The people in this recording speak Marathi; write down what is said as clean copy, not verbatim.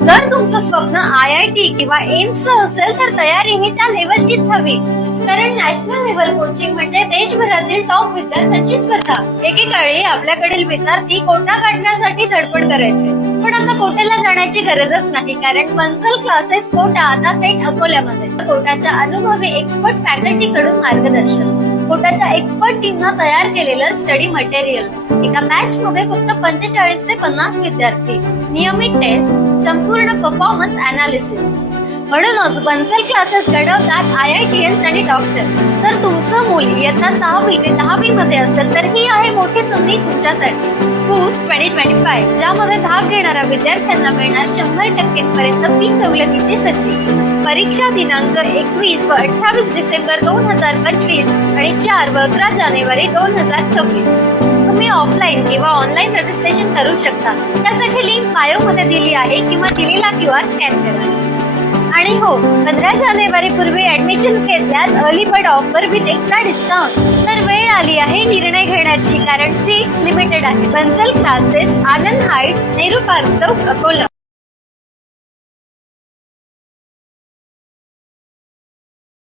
जर तुमचं स्वप्न IIT किंवा एम्स असेल तर तयारी ही त्या लेवलचीच हवी, कारण नॅशनल लेवल कोचिंग म्हणजे देशभरातील टॉप विद्यार्थ्यांची स्पर्धा. एकेकाळी आपल्याकडील विद्यार्थी कोटा गाठण्यासाठी धडपड करायचे, पण आता कोट्याला जाण्याची गरजच नाही, कारण बन्सल क्लासेस कोटा आता थेट अकोल्यामध्ये. कोटाच्या अनुभवी एक्सपर्ट फॅकल्टी कडून मार्गदर्शन, कोटाच्या एक्सपर्ट टीमनं तयार केलेलं स्टडी मटेरियल, एका बॅच मध्ये फक्त 45 ते 50 विद्यार्थी, नियमित टेस्ट, संपूर्ण परफॉर्मन्स अनालिसिस. म्हणूनच बन्सल क्लासेस घडवतात IITians आणि डॉक्टर. जर तुमचं मूल इयत्ता 6वी ते 10वी मध्ये असेल तर ही आहे मोठी संधी तुमच्यासाठी. बूस्ट 2025, ज्यामध्ये भाग घेणाऱ्या विद्यार्थ्यांना मिळणार 100% पर्यंत फी सवलतीची संधी. परीक्षा दिनांक 21 व 28 डिसेंबर 2025 आणि 4 व 11 जानेवारी 2026. तुम्ही ऑफलाईन किंवा ऑनलाईन रजिस्ट्रेशन करू शकता. त्यासाठी लिंक बायो मध्ये दिली आहे किंवा दिलेला QR स्कॅन करा. आणि हो, 15 जानेवारी पूर्वी ऍडमिशन घेतल्यास early bird offer with extra discount. तर वेळ आली आहे निर्णय घेण्याची, कारण सीट्स लिमिटेड आहे. बन्सल क्लासेस, आनंद हाइट्स, नेहरू पार्क चौक, अकोला.